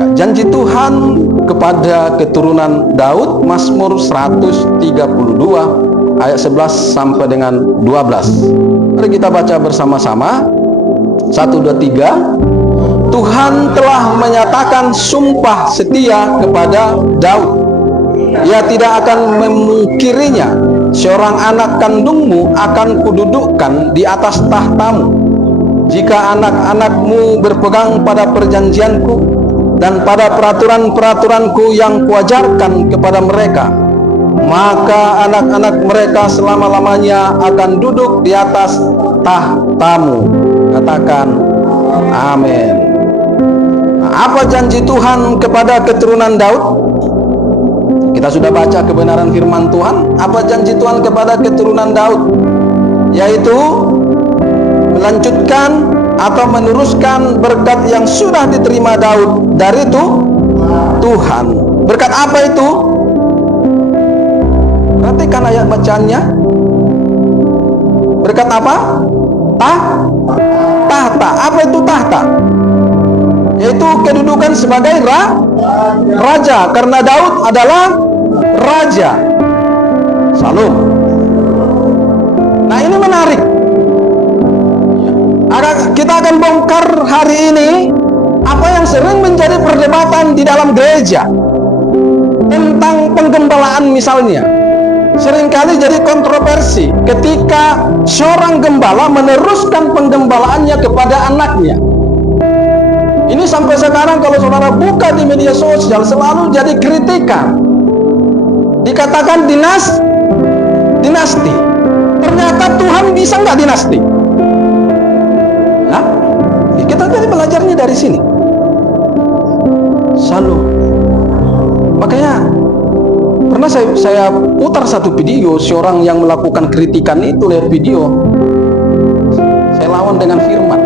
Ya, janji Tuhan kepada keturunan Daud, Mazmur 132 ayat 11 sampai dengan 12. Mari kita baca bersama-sama. 1, 2, 3. Tuhan telah menyatakan sumpah setia kepada Daud. Ia tidak akan memungkirinya. Seorang anak kandungmu akan kududukkan di atas tahtamu. Jika anak-anakmu berpegang pada perjanjianku dan pada peraturan-peraturanku yang kuajarkan kepada mereka, maka anak-anak mereka selama-lamanya akan duduk di atas tahtamu. Katakan amin. Nah, apa janji Tuhan kepada keturunan Daud? Kita sudah baca kebenaran firman Tuhan. Apa janji Tuhan kepada keturunan Daud? Yaitu melanjutkan atau meneruskan berkat yang sudah diterima Daud dari Tuhan. Berkat apa itu? Perhatikan ayat bacaannya. Berkat apa? Tahta. Apa itu tahta? Yaitu kedudukan sebagai raja, karena Daud adalah raja. Salam. Nah, ini menarik. Kita akan bongkar hari ini apa yang sering menjadi perdebatan di dalam gereja tentang penggembalaan misalnya. Seringkali jadi kontroversi ketika seorang gembala meneruskan penggembalaannya kepada anaknya. Ini sampai sekarang kalau saudara buka di media sosial selalu jadi kritikan. Dikatakan dinasti. Ternyata Tuhan bisa nggak dinasti? Nah, kita jadi belajarnya dari sini. Selalu. Makanya pernah saya putar satu video seorang yang melakukan kritikan itu, lihat video. Saya lawan dengan firman.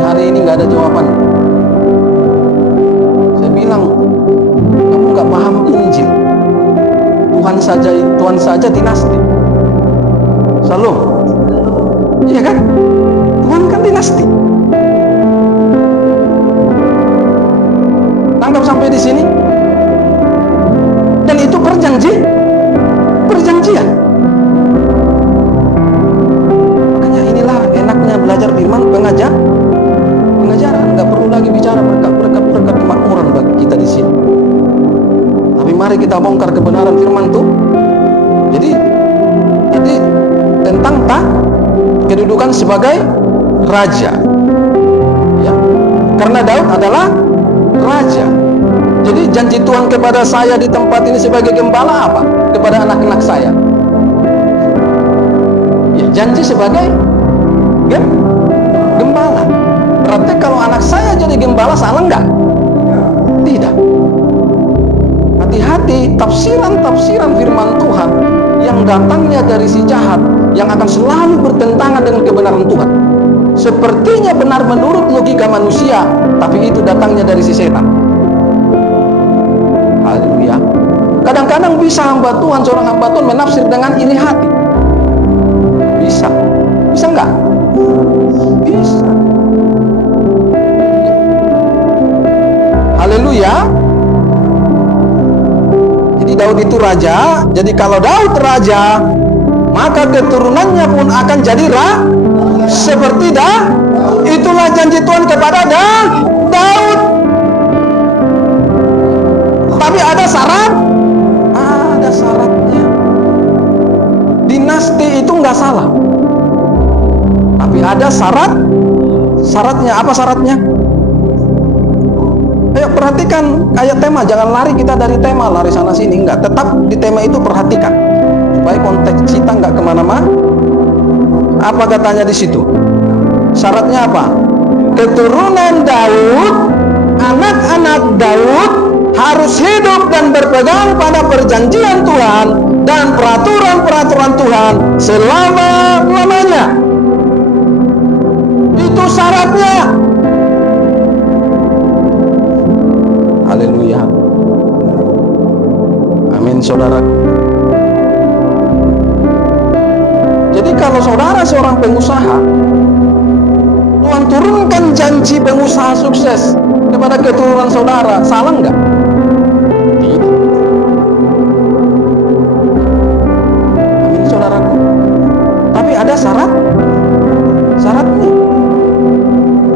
Hari ini nggak ada jawaban. Saya bilang, kamu nggak paham Injil. Tuhan saja dinasti. Selalu. Iya kan? Tuhan kan dinasti. Tangkap sampai di sini. Dan itu perjanjian. Makanya inilah enaknya belajar firman, pengajaran. Nggak perlu lagi bicara berkat kemakmuran bagi kita di sini. Tapi mari kita bongkar kebenaran firman tuh. Jadi tentang kedudukan sebagai raja. Ya. Karena Daud adalah raja. Jadi janji Tuhan kepada saya di tempat ini sebagai gembala apa? Kepada anak-anak saya. Ya, janji sebagai gembala. Berarti kalau anak saya jadi gembala salah enggak? Tidak. Hati-hati tafsiran firman Tuhan yang datangnya dari si jahat, yang akan selalu bertentangan dengan kebenaran Tuhan. Sepertinya benar menurut logika manusia, tapi itu datangnya dari si setan. Haleluya. Kadang-kadang bisa seorang hamba Tuhan menafsir dengan iri hati. Bisa enggak? Bisa. Haleluya. Jadi Daud itu raja. Jadi kalau Daud raja, maka keturunannya pun akan jadi seperti itulah janji Tuhan kepada Daud. Tapi ada syaratnya. Dinasti itu nggak salah, tapi ada syaratnya. Apa syaratnya? Ayo perhatikan ayat tema. Jangan lari kita dari tema, lari sana sini. Enggak, tetap di tema itu perhatikan supaya konteks kita nggak kemana-mana. Apa katanya di situ? Syaratnya apa? Keturunan Daud, anak-anak Daud harus hidup dan berpegang pada perjanjian Tuhan dan peraturan-peraturan Tuhan selama-lamanya. Itu syaratnya. Haleluya. Amin, saudara. Jadi kalau saudara seorang pengusaha, Tuhan turunkan janji pengusaha sukses kepada keturunan saudara. Salah enggak? Tidak. Amin, saudaraku. Tapi ada syaratnya.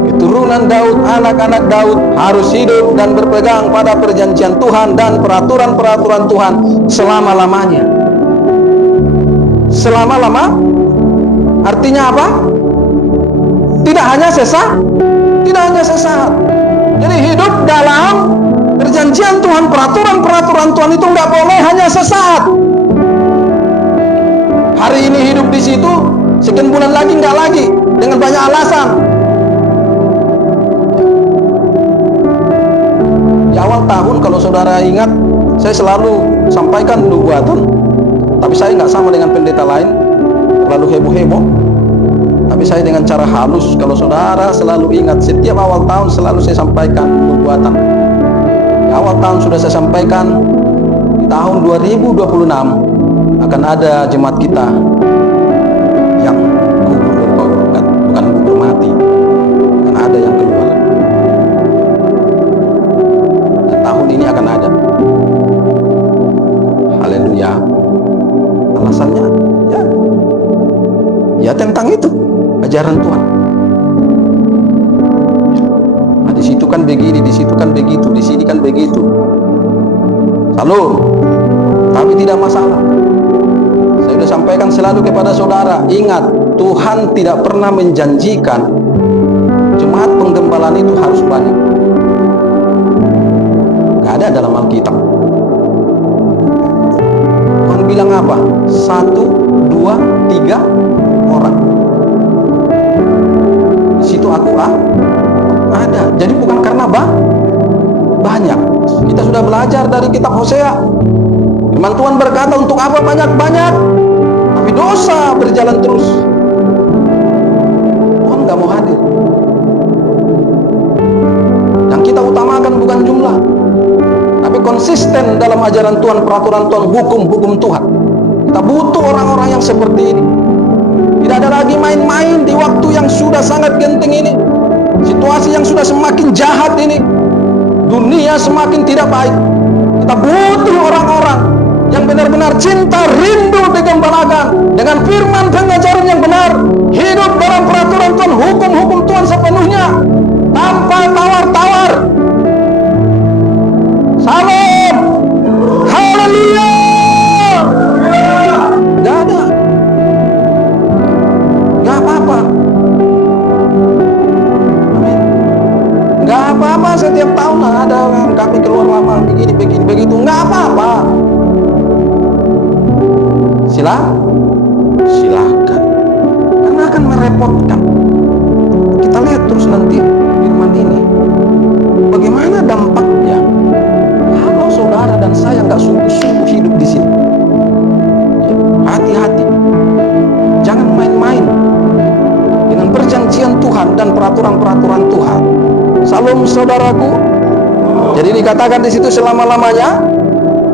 Keturunan Daud, anak-anak Daud harus hidup dan berpegang pada perjanjian Tuhan dan peraturan-peraturan Tuhan selama-lamanya. Selama-lama artinya apa? Tidak hanya sesaat. Jadi hidup dalam perjanjian Tuhan, peraturan-peraturan Tuhan itu nggak boleh hanya sesaat. Hari ini hidup di situ, sekian bulan lagi nggak lagi, dengan banyak alasan. Di awal tahun, kalau saudara ingat, saya selalu sampaikan nubuatan, tapi saya nggak sama dengan pendeta lain, terlalu heboh-heboh. Tapi saya dengan cara halus. Kalau saudara selalu ingat, setiap awal tahun selalu saya sampaikan nubuatan. Di awal tahun sudah saya sampaikan, di tahun 2026 akan ada jemaat kita yang bukan gugur mati, akan ada yang keluar. Dan tahun ini akan ada. Haleluya. Alasannya ya tentang itu ajaran Tuhan. Nah, di situ kan begini, di situ kan begitu, di sini kan begitu. Salam. Tapi tidak masalah. Saya sudah sampaikan selalu kepada saudara, ingat, Tuhan tidak pernah menjanjikan jemaat penggembalaan itu harus banyak. Gak ada dalam Alkitab. Tuhan bilang apa? 1, 2, 3 orang. Di situ aku ada. Jadi bukan karena banyak. Kita sudah belajar dari kitab Hosea. Firman Tuhan berkata, untuk apa banyak-banyak? Tapi dosa berjalan terus. Tuhan nggak mau hadir. Yang kita utamakan bukan jumlah, tapi konsisten dalam ajaran Tuhan, peraturan Tuhan, hukum-hukum Tuhan. Kita butuh orang-orang yang seperti ini. Tidak ada lagi main-main di waktu yang sudah sangat genting ini. Situasi yang sudah semakin jahat ini. Dunia semakin tidak baik. Kita butuh orang-orang yang benar-benar cinta, rindu digembalakan dengan firman pengajaran yang benar, hidup dalam peraturan Tuhan, hukum-hukum Tuhan sepenuhnya, tanpa tawar-tawar. Salam. Haleluya. Gak ada. Gak apa-apa. Amin. Gak apa-apa, setiap tahun ada kami keluar lama begini begitu. Gak apa-apa. Silakan. Karena akan merepotkan. Kita lihat terus nanti firman ini. Bagaimana dampaknya kalau saudara dan saya nggak sungguh-sungguh hidup di sini. Hati-hati. Jangan main-main dengan perjanjian Tuhan dan peraturan-peraturan Tuhan. Salam saudaraku. Jadi dikatakan di situ selama-lamanya,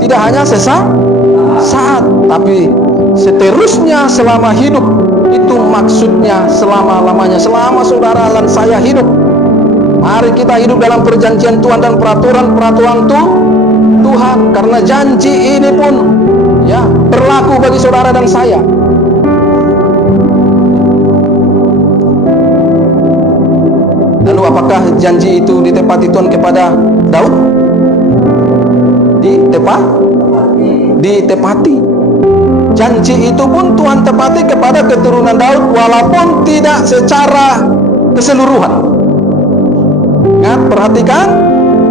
tidak hanya sesaat, tapi seterusnya selama hidup. Itu maksudnya selama-lamanya, selama saudara dan saya hidup. Mari kita hidup dalam perjanjian Tuhan dan peraturan-peraturan Tuhan, karena janji ini pun berlaku bagi saudara dan saya. Lalu apakah janji itu ditepati Tuhan kepada Daud? Ditepati. Janji itu pun Tuhan tepati kepada keturunan Daud, walaupun tidak secara keseluruhan. Ingat, perhatikan,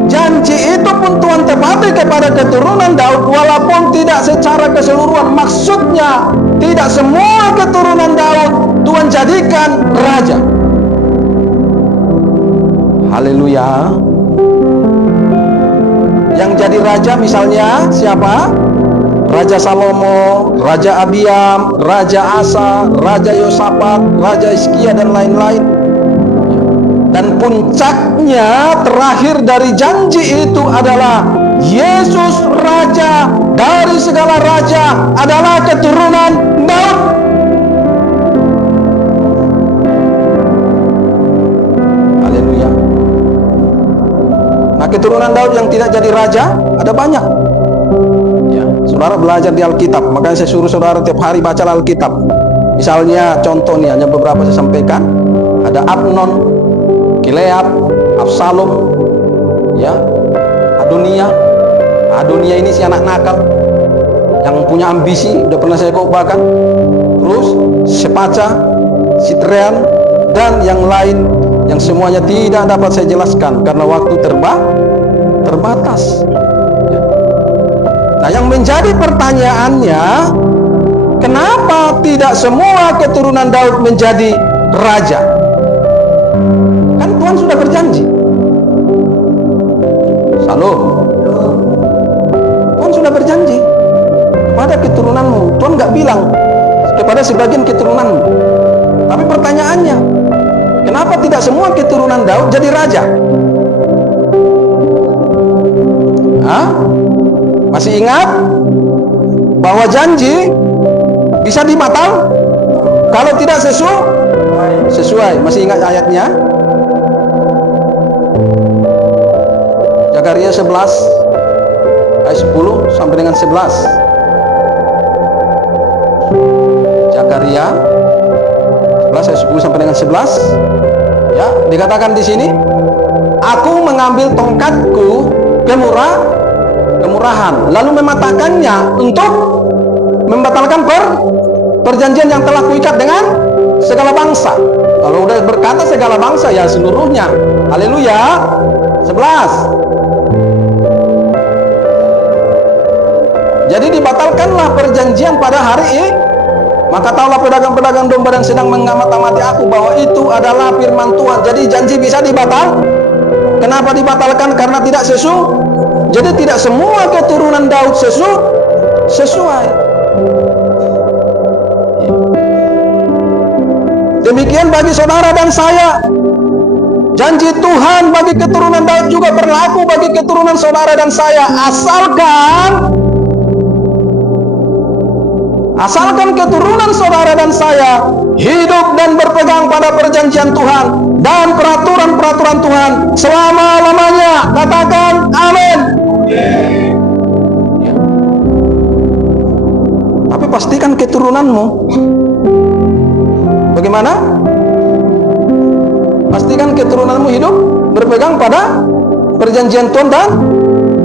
janji itu pun Tuhan tepati kepada keturunan Daud, walaupun tidak secara keseluruhan. Maksudnya, tidak semua keturunan Daud Tuhan jadikan raja. Haleluya. Yang jadi raja misalnya siapa? Raja Salomo, Raja Abiam, Raja Asa, Raja Yosafat, Raja Hizkia, dan lain-lain. Dan puncaknya terakhir dari janji itu adalah Yesus Raja dari segala raja adalah keturunan Daud. Haleluya. keturunan Daud yang tidak jadi raja ada banyak. Ya, saudara belajar di Alkitab, makanya saya suruh saudara tiap hari baca Alkitab. Misalnya contoh nih, hanya beberapa saya sampaikan. Ada Amnon, Gilead, Absalom, ya, Adonia. Adonia ini si anak nakal yang punya ambisi, udah pernah saya khotbahkan. Terus Sepaca, Sitrean, dan yang lain yang semuanya tidak dapat saya jelaskan karena waktu terbatas. Ya. Nah, yang menjadi pertanyaannya, kenapa tidak semua keturunan Daud menjadi raja? Kan Tuhan sudah berjanji. Salam. Tuhan sudah berjanji kepada keturunanmu. Tuhan nggak bilang kepada sebagian keturunanmu. Tapi pertanyaannya, kenapa tidak semua keturunan Daud jadi raja? Hah? Masih ingat bahwa janji bisa dibatal kalau tidak sesuai? Masih ingat ayatnya? Zakaria 11 ayat 10 sampai dengan 11. Zakaria 11 ayat 10 sampai dengan 11. Ya, dikatakan di sini, aku mengambil tongkatku kemurahan, lalu mematahkannya untuk membatalkan perjanjian yang telah kuikat dengan segala bangsa. Kalau udah berkata segala bangsa, ya seluruhnya. Haleluya. 11. Jadi dibatalkanlah perjanjian pada hari ini. Maka tahulah pedagang-pedagang domba dan sedang mengamati aku bahwa itu adalah firman Tuhan. Jadi janji bisa dibatal. Kenapa dibatalkan? Karena tidak Jadi tidak semua keturunan Daud sesuai. Demikian bagi saudara dan saya. Janji Tuhan bagi keturunan Daud juga berlaku bagi keturunan saudara dan saya, asalkan keturunan saudara dan saya hidup dan berpegang pada perjanjian Tuhan dan peraturan-peraturan Tuhan selama-lamanya. Katakan amin. Ya. Tapi pastikan keturunanmu bagaimana? Pastikan keturunanmu hidup berpegang pada perjanjian Tuhan dan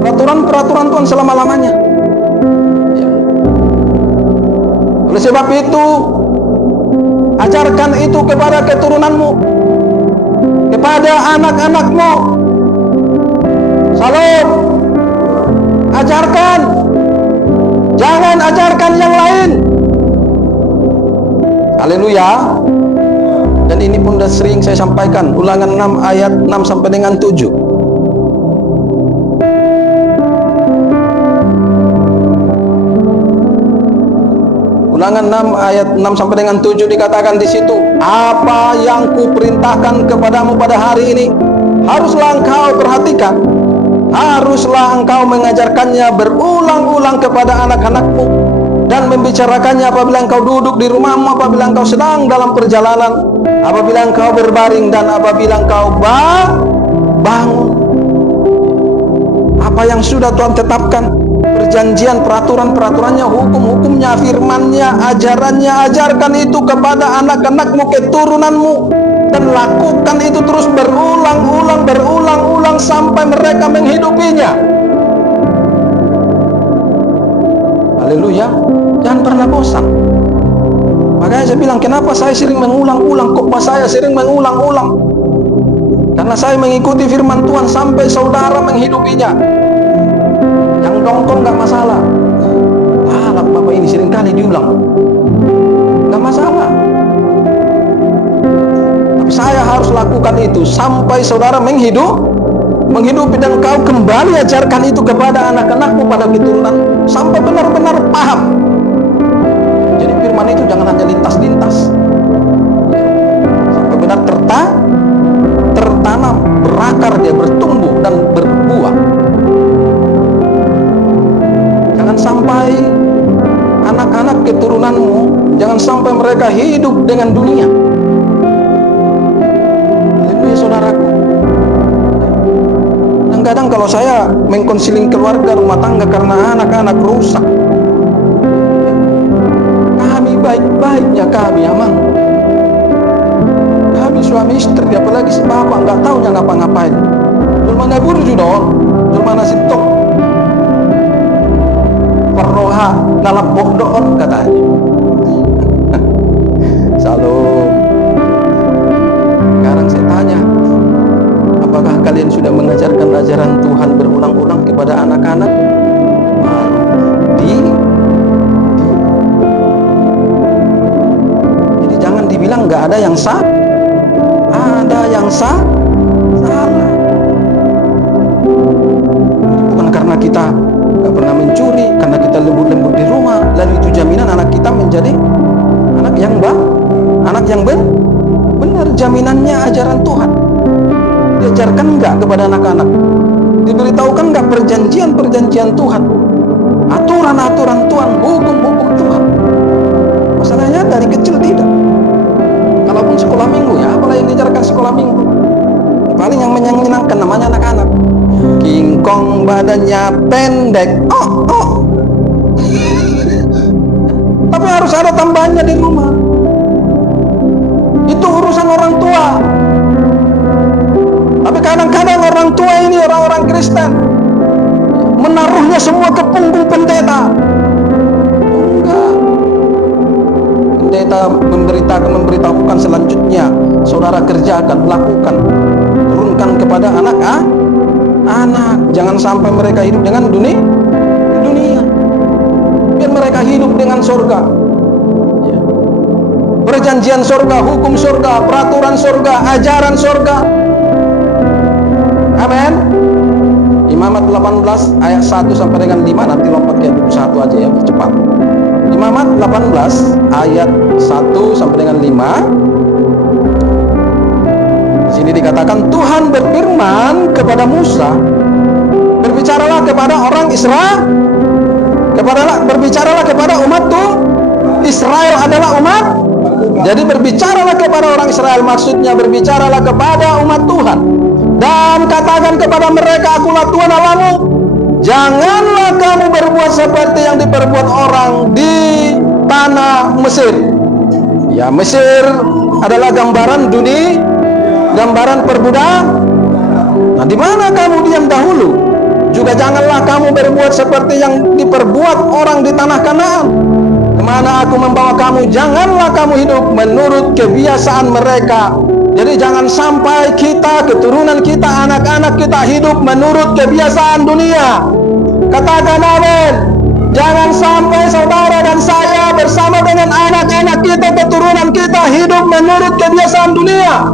peraturan-peraturan Tuhan selama-lamanya. Ya. Oleh sebab itu, ajarkan itu kepada keturunanmu, kepada anak-anakmu. Salam. Ajarkan. Jangan ajarkan yang lain. Haleluya. Dan ini pun sudah sering saya sampaikan, Ulangan 6 ayat 6 sampai dengan 7. Ulangan 6 ayat 6 sampai dengan 7 dikatakan di situ, apa yang kuperintahkan kepadamu pada hari ini haruslah engkau perhatikan, haruslah engkau mengajarkannya berulang-ulang kepada anak-anakmu dan membicarakannya apabila engkau duduk di rumahmu, apabila engkau sedang dalam perjalanan, apabila engkau berbaring, dan apabila engkau bangun. Apa yang sudah Tuhan tetapkan, perjanjian, peraturan-peraturannya, hukum-hukumnya, firman-Nya, ajarannya, ajarkan itu kepada anak-anakmu, keturunanmu, dan lakukan itu terus berulang-ulang sampai mereka menghidupinya. Haleluya. Jangan pernah bosan. Makanya saya bilang, kenapa saya sering mengulang-ulang, khotbah saya sering mengulang-ulang? Karena saya mengikuti firman Tuhan sampai saudara menghidupinya. Yang dongkol nggak masalah. Alah, Bapak ini sering kali diulang, nggak masalah. Tapi saya harus lakukan itu sampai saudara menghidupi, dan kau kembali ajarkan itu kepada anak-anakmu, pada keturunan, sampai benar-benar paham. Jadi firman itu jangan hanya lintas-lintas, sampai benar tertanam, berakar, dia bertumbuh dan berbuah. Jangan sampai anak-anak keturunanmu, jangan sampai mereka hidup dengan dunia. Haleluya, saudaraku. kadang-kadang kalau saya mengkonseling keluarga rumah tangga karena anak-anak rusak, kami baik-baiknya kami aman, kami suami istri, apalagi si bapak nggak tahu yang ngapa-ngapain. Mana burju dong, mana sitok perroha dalam bodoh katanya. Salam. Sekarang saya tanya, apakah kalian sudah mengajarkan ajaran Tuhan berulang-ulang kepada anak-anak? Jadi jangan dibilang nggak ada yang sah, ada yang salah. Bukan karena kita nggak pernah mencuri, karena kita lembut-lembut di rumah, lalu itu jaminan anak kita menjadi anak yang benar. Jaminannya ajaran Tuhan. Diajarkan nggak kepada anak-anak? Diberitahukan nggak perjanjian Tuhan? Aturan-aturan Tuhan, hukum-hukum Tuhan. Masalahnya dari kecil tidak. Kalaupun sekolah minggu ya, apalagi yang diajarkan sekolah minggu. Paling yang menyenangkan namanya anak-anak. King Kong badannya pendek. Tapi harus ada tambahannya di rumah. Itu urusan orang tua. Tapi kadang-kadang orang tua ini orang-orang Kristen menaruhnya semua ke punggung pendeta. Enggak. Pendeta memberitahukan selanjutnya, saudara kerjakan, lakukan, turunkan kepada anak. Jangan sampai mereka hidup dengan dunia. Biar mereka hidup dengan surga. Perjanjian surga, hukum surga, peraturan surga, ajaran surga. Amin. Imamat 18 ayat 1 sampai dengan 5, nanti lompat ke buku 1 aja ya, cepat. Imamat 18 ayat 1 sampai dengan 5. Di sini dikatakan Tuhan berfirman kepada Musa, berbicaralah kepada orang Israel, berbicaralah kepada umat Tuhan. Israel adalah umat. Jadi berbicaralah kepada orang Israel, maksudnya berbicaralah kepada umat Tuhan. Dan katakan kepada mereka, akulah Tuhan Allahmu. Janganlah kamu berbuat seperti yang diperbuat orang di tanah Mesir. Ya, Mesir adalah gambaran dunia, gambaran perbudakan. Nah, di mana kamu diam dahulu? Juga janganlah kamu berbuat seperti yang diperbuat orang di tanah Kanaan. Kemana aku membawa kamu, janganlah kamu hidup menurut kebiasaan mereka. Jadi jangan sampai kita, keturunan kita, anak-anak kita hidup menurut kebiasaan dunia. Katakan amin. Jangan sampai saudara dan saya bersama dengan anak-anak kita, keturunan kita hidup menurut kebiasaan dunia.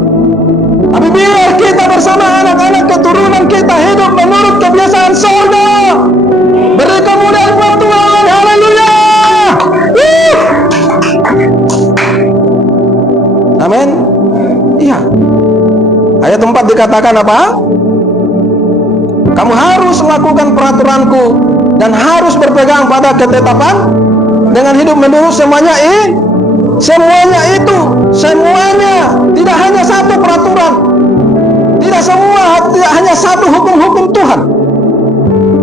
Tapi biar kita bersama anak-anak keturunan kita hidup menurut kebiasaan surga. Beri kemuliaan buat Tuhan. Haleluya. Amin. Iya. Ayat 4 dikatakan apa? Kamu harus lakukan peraturanku dan harus berpegang pada ketetapan dengan hidup menurut semuanya itu. Semuanya, tidak hanya satu peraturan, tidak hanya satu hukum-hukum Tuhan,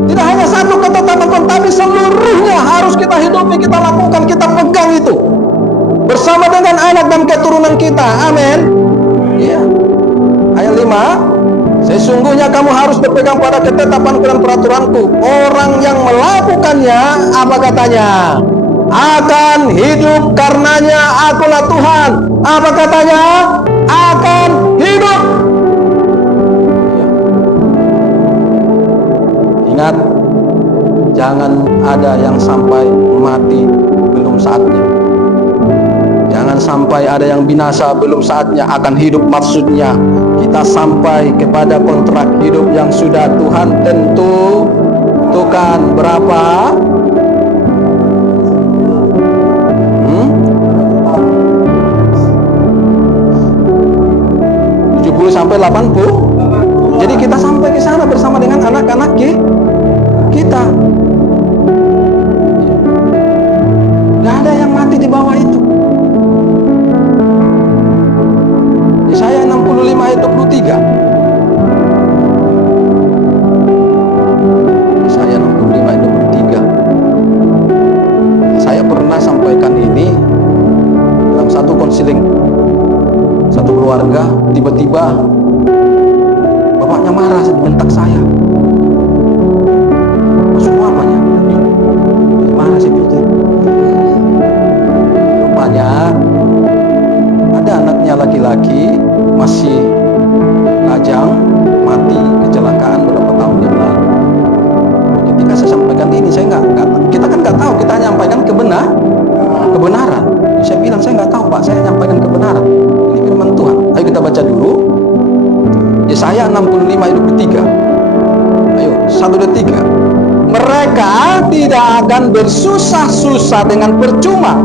tidak hanya satu ketetapan, tapi seluruhnya harus kita hidupi, kita lakukan, kita pegang itu bersama dengan anak dan keturunan kita. Amin. Ya. Ayat 5, sesungguhnya kamu harus berpegang pada ketetapanku dan peraturanku. Orang yang melakukannya, apa katanya? Akan hidup karenanya. Akulah Tuhan. Apa katanya? Akan hidup. Ya. Ingat, jangan ada yang sampai mati belum saatnya. Jangan sampai ada yang binasa belum saatnya akan hidup. Maksudnya kita sampai kepada kontrak hidup yang sudah Tuhan tentukan. Berapa? 70 sampai 80. Jadi kita sampai ke sana bersama dengan anak-anak kita. Gak ada yang mati di bawah itu. Yesaya 65 ayat 23. keluarga, tiba-tiba bapaknya marah, bentak saya. Maksud apanya? Marah saya pikir. Rupanya ada anaknya laki-laki masih lajang, mati kecelakaan beberapa tahun yang lalu. Ketika saya sampaikan ini, kita kan nggak tahu, kita nyampaikan kebenaran. Saya bilang saya nggak tahu Pak, saya nyampaikan kebenaran. Ini firman Tuhan. Ayo kita baca dulu. Yesaya 65 ayat 3. Ayo 1, 2, 3. Mereka tidak akan bersusah-susah dengan percuma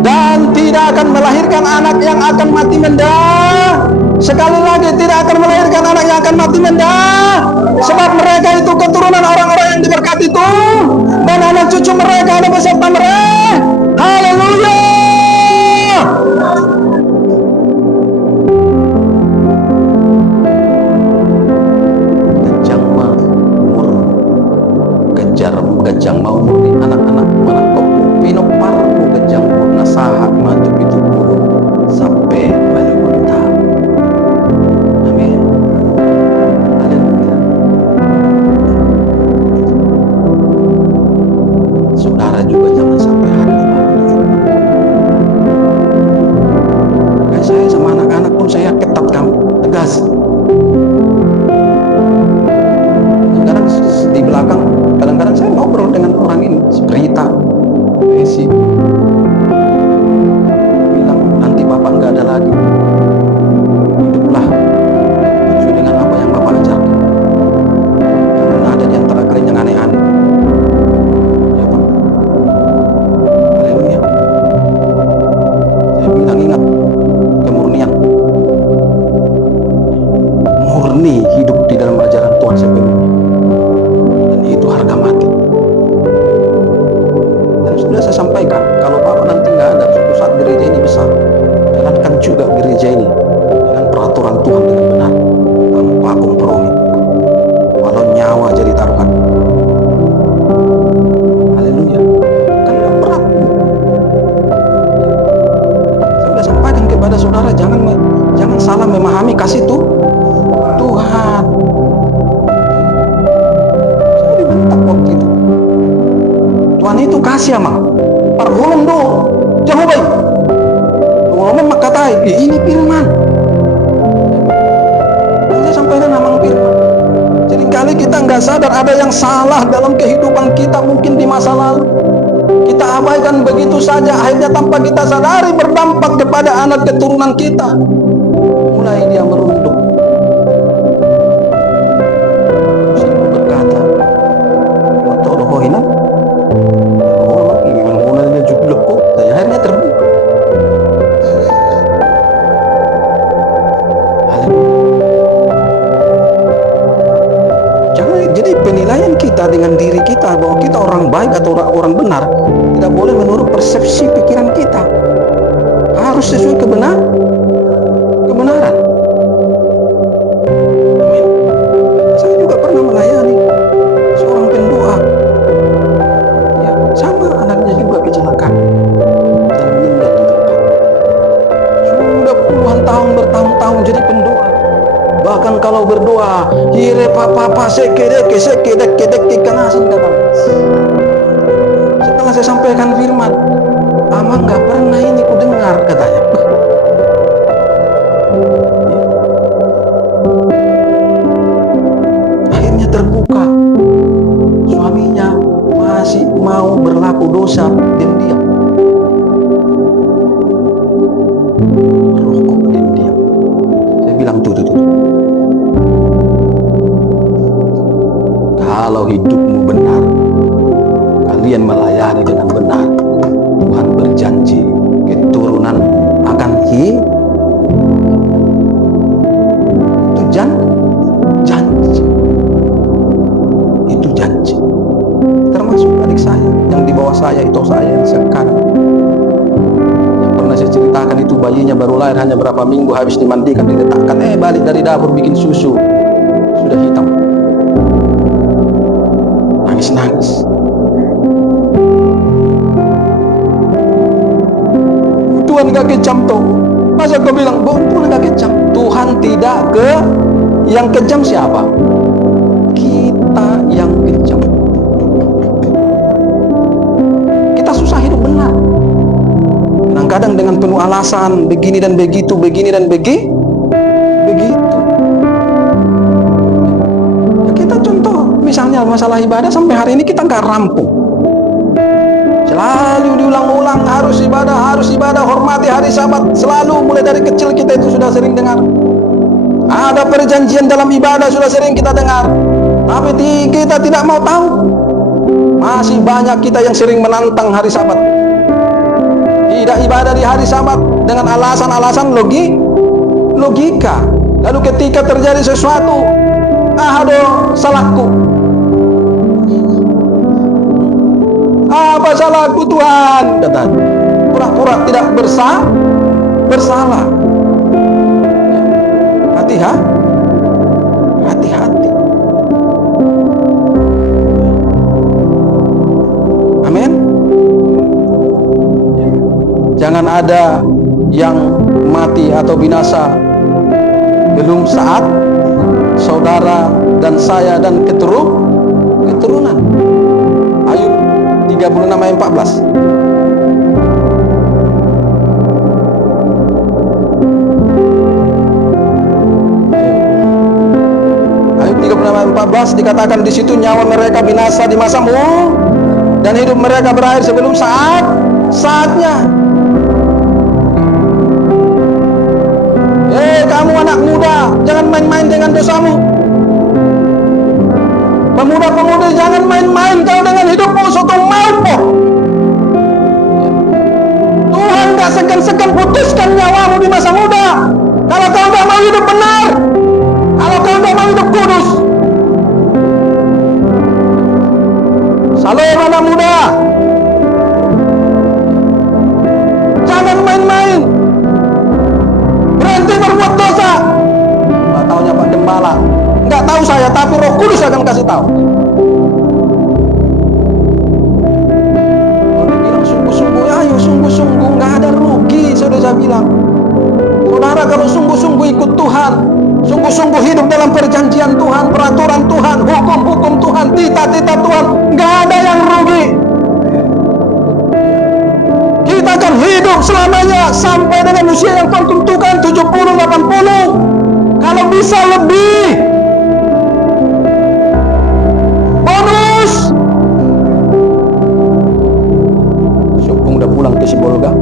dan tidak akan melahirkan anak yang akan mati mendah. Sekali lagi, tidak akan melahirkan anak yang akan mati mendah, sebab mereka itu keturunan orang-orang yang diberkati Tuhan, dan anak cucu mereka ada beserta mereka. Haleluya. Gajang mau murni anak-anak mana kok pino parku gajang purna saha maju itu bulu sampai balik tahu. Amin. Haleluya. Saudara juga jangan sampai hari kayak saya sama anak-anak pun saya ketat tegas. Kadang di belakang, kadang-kadang saya ngobrol dengan orang ini, cerita, isi, bilang nanti bapak nggak ada lagi, hiduplah sesuai dengan apa yang bapak ajarkan, jangan ada di antara kalian yang aneh-aneh. Ya Pak, haleluya. Saya bilang ingat kemurnian, murni hidup di dalam ajaran Tuhan sepenuhnya. Itu harga mati. Dan sudah saya sampaikan, kalau Bapak nanti nggak ada, suatu saat gereja ini besar, jalankan juga gereja ini dengan peraturan Tuhan dengan benar, tanpa kompromi, walau nyawa jadi taruhan. Haleluya. Kan berat. Saya sudah sampaikan kepada saudara, jangan salah memahami kasih Tuhan. Tuhan itu kasih ama parhulung do jauh baik ngomong makatai ini firman. Saya sampaikan namang firman. Seringkali kita nggak sadar ada yang salah dalam kehidupan kita, mungkin di masa lalu kita abaikan begitu saja, akhirnya tanpa kita sadari berdampak kepada anak keturunan kita. Mulai dia merunduk, berkata motor hoina akhirnya terbuka. Jangan, jadi penilaian kita dengan diri kita bahwa kita orang baik atau orang benar tidak boleh menurut persepsi pikiran kita, harus sesuai kebenaran. Amin. Saya juga pernah melayani seorang pendoa, ya, sama anaknya juga kecelakaan dan meninggal di tempat. Sudah puluhan tahun, bertahun-tahun jadi pendoa. Bahkan kalau berdoa, hire papa sekedek kanasin kata. Setelah saya sampaikan firman, ama nggak pernah ini ku dengar katanya. Akhirnya terbuka, suaminya masih mau berlaku dosa dan diam. Merokok dan diam. Saya bilang tuh. Kalau hidupmu benar, kalian melayani dengan benar, Tuhan berjanji keturunan akan hidup. Itu janji. Itu janji. Termasuk adik saya yang di bawah saya, itu saya yang sekarang. Yang pernah saya ceritakan itu bayinya baru lahir hanya berapa minggu, habis dimandikan, diletakkan, balik dari dapur bikin susu, sudah hitam. Nangis. Tuhan gak kecam toh. Masa kau bilang, Bung nggak kejam? Tuhan tidak ke yang kejam siapa? Kita yang kejam. Kita susah hidup benar. Kadang-kadang dengan penuh alasan, begini dan begitu, begini dan begitu. Ya, kita contoh, misalnya masalah ibadah sampai hari ini kita nggak rampung. Selalu diulang-ulang, harus ibadah, hormati hari Sabat. Selalu, mulai dari kecil kita itu sudah sering dengar. Ada perjanjian dalam ibadah sudah sering kita dengar. Tapi kita tidak mau tahu. Masih banyak kita yang sering menantang hari Sabat. Tidak ibadah di hari Sabat dengan alasan-alasan logika. Lalu ketika terjadi sesuatu, aduh, salahku. Apa salahku Tuhan? Katanya. Pura-pura tidak bersalah. Hati-hati. Amin. Jangan ada yang mati atau binasa belum saat saudara dan saya dan keturunan. Ayub 36 ayat 14. Ayub 36 ayat 14 dikatakan di situ, nyawa mereka binasa di masamu dan hidup mereka berakhir sebelum saatnya. Kamu anak muda, jangan main-main dengan dosamu. Pemuda-pemudi, jangan main-main kau dengan hidupmu, sotong maupun. Tuhan gak segan-segan putuskan nyawamu di masa muda. Kalau kau gak mau hidup benar, kalau kau gak mau hidup kudus. Salam anak muda, jangan main-main. Berhenti berbuat dosa. Nggak taunya Pak Gembala, nggak tahu saya, tapi Roh Kudus akan kasih tahu. Kalau dia bilang sungguh-sungguh, ayo sungguh-sungguh, nggak ada rugi. Saya bilang, saudara, kalau sungguh-sungguh ikut Tuhan, sungguh-sungguh hidup dalam perjanjian Tuhan, peraturan Tuhan, hukum-hukum Tuhan, titah-titah Tuhan, nggak ada yang rugi. Kita akan hidup selamanya sampai dengan usia yang Tuhan tentukan, 70-80. Kalau bisa lebih. Bonus. Syukung udah pulang ke Sibolga.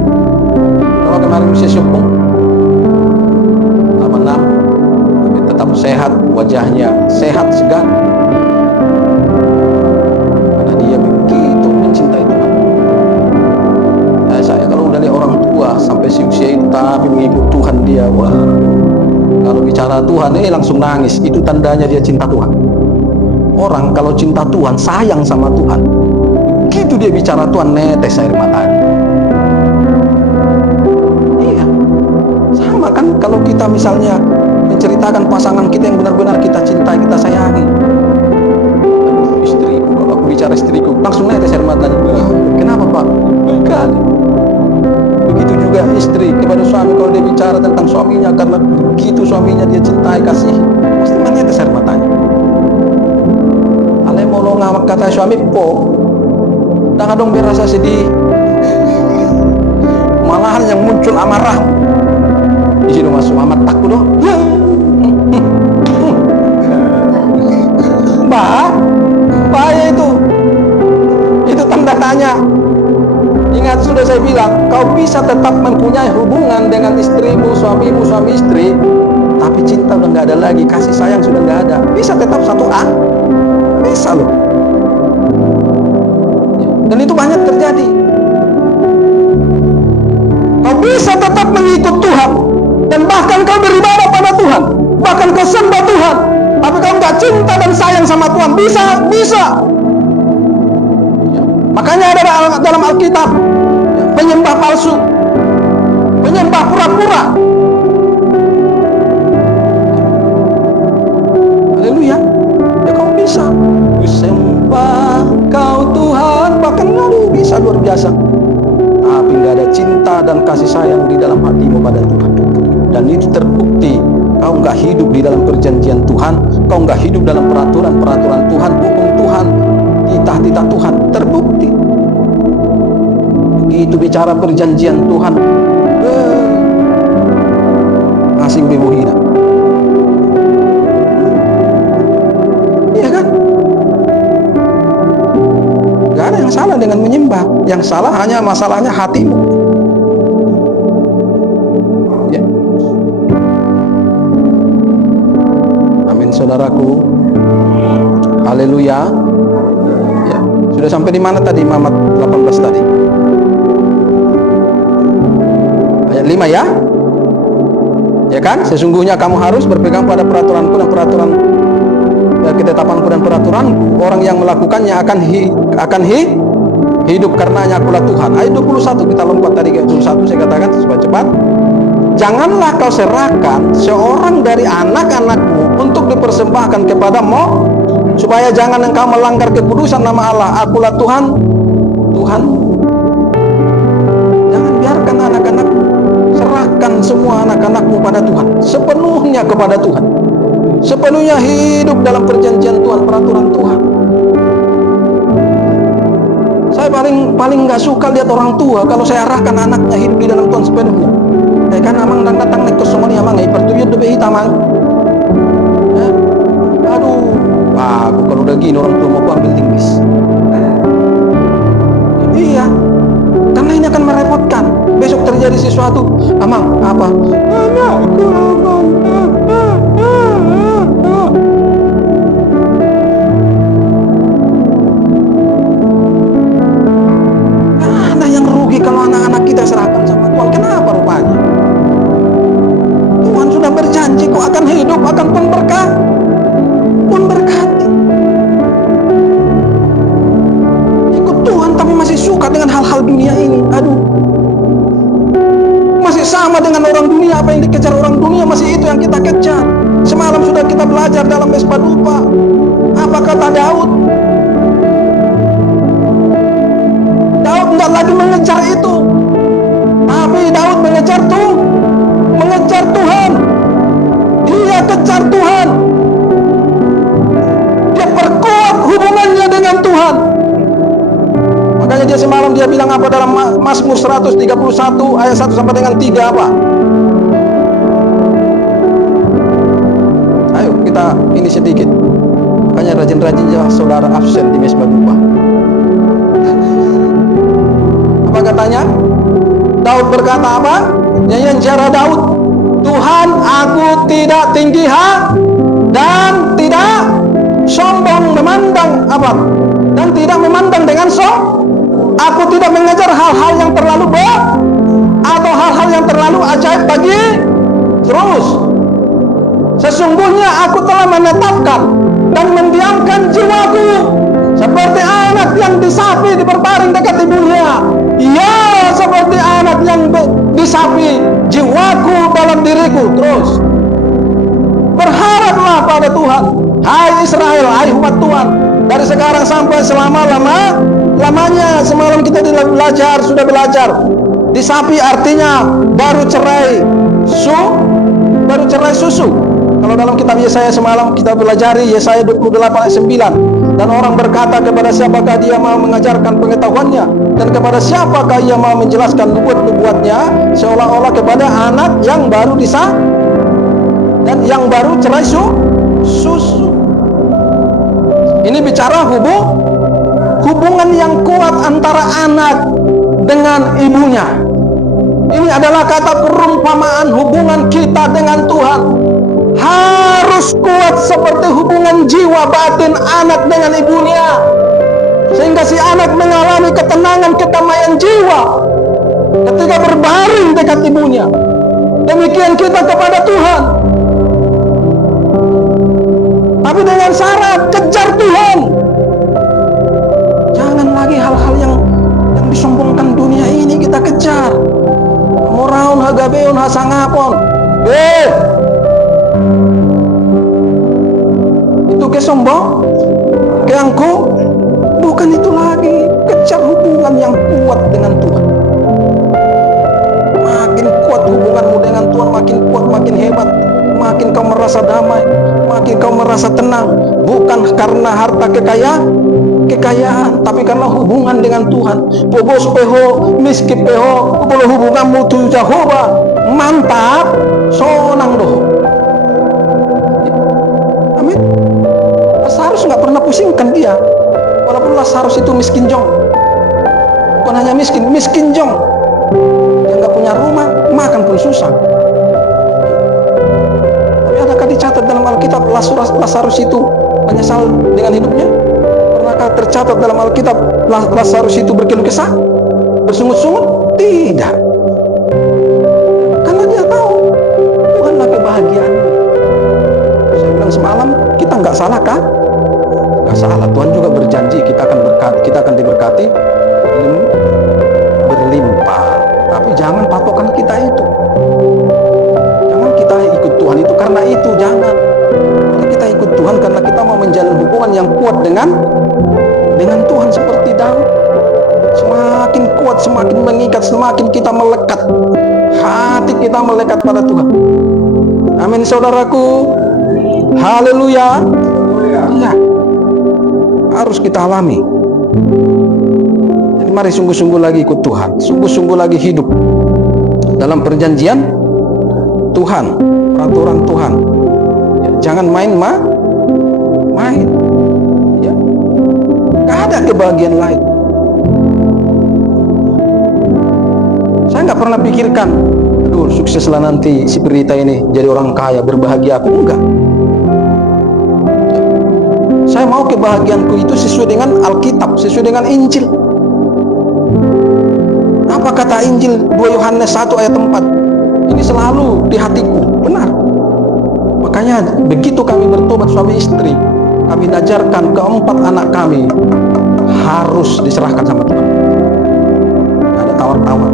Kalau kemarin usia Syukung 86, tapi tetap sehat, wajahnya sehat segar. Karena dia begitu mencintai Tuhan. Saya kalau udah lihat orang tua sampai usia itu tapi mengikut Tuhan, dia wah, kalau bicara Tuhan langsung nangis. Itu tandanya dia cinta Tuhan. Orang kalau cinta Tuhan, sayang sama Tuhan, begitu dia bicara Tuhan, netes air matanya. Iya, sama kan kalau kita misalnya menceritakan pasangan kita yang benar-benar kita cintai, kita sayangi. Istriku, kalau aku bicara istriku, langsung netes air matanya. Kenapa Pak? Enggak. Begitu juga istri kepada suami, kalau dia bicara tentang suaminya, karena begitu suaminya dia cintai, kasih, pasti menetes air matanya. Ale mau lo ngawak kata suami po, jangan dong biar rasa sedih, malahan yang muncul amarah. Di sini masuk amat takut dong. Bahaya itu tanda tanya. Ingat, sudah saya bilang, kau bisa tetap mempunyai hubungan dengan istrimu, suamimu, suami istri, tapi cinta udah nggak ada lagi, kasih sayang sudah nggak ada. Bisa tetap satu bisa loh. Dan itu banyak terjadi. Kau bisa tetap mengikut Tuhan, dan bahkan kau beribadah pada Tuhan, bahkan kau sembah Tuhan, tapi kau nggak cinta dan sayang sama Tuhan. Bisa. Makanya ada dalam Alkitab, penyembah palsu, penyembah pura-pura. Haleluya. Ya kau bisa. Sembah kau Tuhan, bahkan bisa luar biasa. Tapi nggak ada cinta dan kasih sayang di dalam hatimu pada Tuhan. Dan itu terbukti kau nggak hidup di dalam perjanjian Tuhan, kau nggak hidup dalam peraturan-peraturan Tuhan, hukum Tuhan, titah-titah Tuhan. Terbukti. Begitu bicara perjanjian Tuhan, ngasing bebuhina. Iya kan? Gak ada yang salah dengan menyembah. Yang salah hanya masalahnya hatimu. Ya. Amin, saudaraku. Haleluya. Ya. Sudah sampai di mana tadi? Mamat 18 tadi. Ayat 5 ya. Ya kan? Sesungguhnya kamu harus berpegang pada peraturanku dan peraturan ketetapanku dan peraturanku. Orang yang melakukannya akan hidup karenanya, akulah Tuhan. Ayat 21 kita lompat tadi ke 21, saya katakan cepat-cepat. Janganlah kau serahkan seorang dari anak-anakmu untuk dipersembahkan kepadamu, supaya jangan engkau melanggar kekudusan nama Allah. Akulah Tuhan, Tuhan. Jangan biarkan anak-anakmu, serahkan semua anak-anakmu pada Tuhan, sepenuhnya kepada Tuhan, sepenuhnya hidup dalam perjanjian Tuhan, peraturan Tuhan. Saya paling nggak suka lihat orang tua kalau saya arahkan anaknya hidup di dalam Tuhan sepenuhnya. Kan amang datang nek kosongoni amang pertuyut dobe hitamang. Aduh, aku kalau udah gini orang tua mau ambil tinggi. Iya, karena ini akan merepotkan. Besok terjadi sesuatu, amang apa? Anakku, amang. Ada yang rugi kalau anak-anak kita serahkan sama Tuhan. Kenapa rupanya? Tuhan sudah berjanji kok akan hidup, akan pun berkati. Ikut Tuhan tapi masih suka dengan hal-hal dunia ini. Aduh, masih sama dengan orang dunia. Apa yang dikejar orang dunia masih itu yang kita kejar. Semalam sudah kita belajar dalam Vespadupa. Apa kata Daud? Daud tidak lagi mengejar itu, tapi Daud mengejar Tuhan. Dia kejar Tuhan. Dia perkuat hubungannya dengan Tuhan. Makanya dia semalam dia bilang apa dalam Mazmur 131 ayat 1 sampai dengan 3 apa? Ayo kita ini sedikit. Makanya rajin-rajin ya saudara absen di Vespadupa. Apa katanya? Daud berkata apa? Nyanyian Jara Daud, Tuhan, aku tidak tinggi dan tidak sombong memandang apa? Dan tidak memandang dengan aku tidak mengejar hal-hal yang terlalu atau hal-hal yang terlalu ajaib bagi terus. Sesungguhnya aku telah menetapkan dan mendiamkan jiwaku seperti anak yang disapi diberbaring dekat ibunya. Ya, seperti anak yang disapi jiwaku dalam diriku. Terus berharaplah pada Tuhan, hai Israel, hai umat Tuhan, dari sekarang sampai selama-lamanya. Semalam kita sudah belajar. Disapi artinya baru cerai susu. Kalau dalam kitab Yesaya semalam kita belajari Yesaya 28 ayat 9. Dan orang berkata, kepada siapakah dia mau mengajarkan pengetahuannya, dan kepada siapakah ia mau menjelaskan nubuat-nubuatnya, seolah-olah kepada anak yang baru dan yang baru cerai susu. Ini bicara hubungan yang kuat antara anak dengan ibunya. Ini adalah kata perumpamaan hubungan kita dengan Tuhan. Harus kuat seperti hubungan jiwa batin anak dengan ibunya, sehingga si anak mengalami ketenangan, kedamaian jiwa ketika berbaring dekat ibunya. Demikian kita kepada Tuhan, tapi dengan syarat kejar Tuhan. Jangan lagi hal-hal yang disombongkan dunia ini kita kejar. Moraun hagabeun hasangapon. Itu kesombong, keangku, bukan itu lagi. Kejar hubungan yang kuat dengan Tuhan. iman makin kuat, makin hebat, makin kau merasa damai, makin kau merasa tenang, bukan karena harta kekayaan, tapi karena hubungan dengan Tuhan. Pogos peho, miskin peho, kalau hubunganmu tu Jehovah mantap, sonang doh. Amin. Lazarus nggak pernah pusingkan dia, walaupun Lazarus itu miskin jong. Bukan hanya miskin jong. Dia nggak punya rumah, makan pun susah. Tapi adakah dicatat dalam Alkitab Lazarus itu menyesal dengan hidupnya? Pernahkah tercatat dalam Alkitab Lazarus itu berkeluh kesah, bersungut-sungut? Tidak. Karena dia tahu Tuhanlah kebahagiaannya. Saya bilang semalam, kita nggak salah kah? Nggak salah. Tuhan juga berjanji kita akan diberkati berlimpah. Tapi jangan patokan kita itu. Jangan kita ikut Tuhan itu karena itu, jangan. Mari kita ikut Tuhan karena kita mau menjalin hubungan yang kuat dengan Tuhan seperti Daud. Semakin kuat, semakin mengikat, semakin kita melekat. Hati kita melekat pada Tuhan. Amin, saudaraku. Haleluya. Ya. Harus kita alami. Jadi mari sungguh-sungguh lagi ikut Tuhan, sungguh-sungguh lagi hidup dalam perjanjian Tuhan, peraturan Tuhan. Ya, jangan main. Ya. Gak ada kebahagiaan lain. Saya nggak pernah pikirkan, aduh sukseslah nanti si Berita ini jadi orang kaya, berbahagia aku. Enggak. Saya mau kebahagiaanku itu sesuai dengan Alkitab, sesuai dengan Injil. Apa kata Injil 2 Yohanes 1 ayat 4? Ini selalu di hatiku, benar. Makanya begitu kami bertobat suami istri, kami ajarkan keempat anak kami harus diserahkan sama Tuhan. Tidak ada tawar-tawar.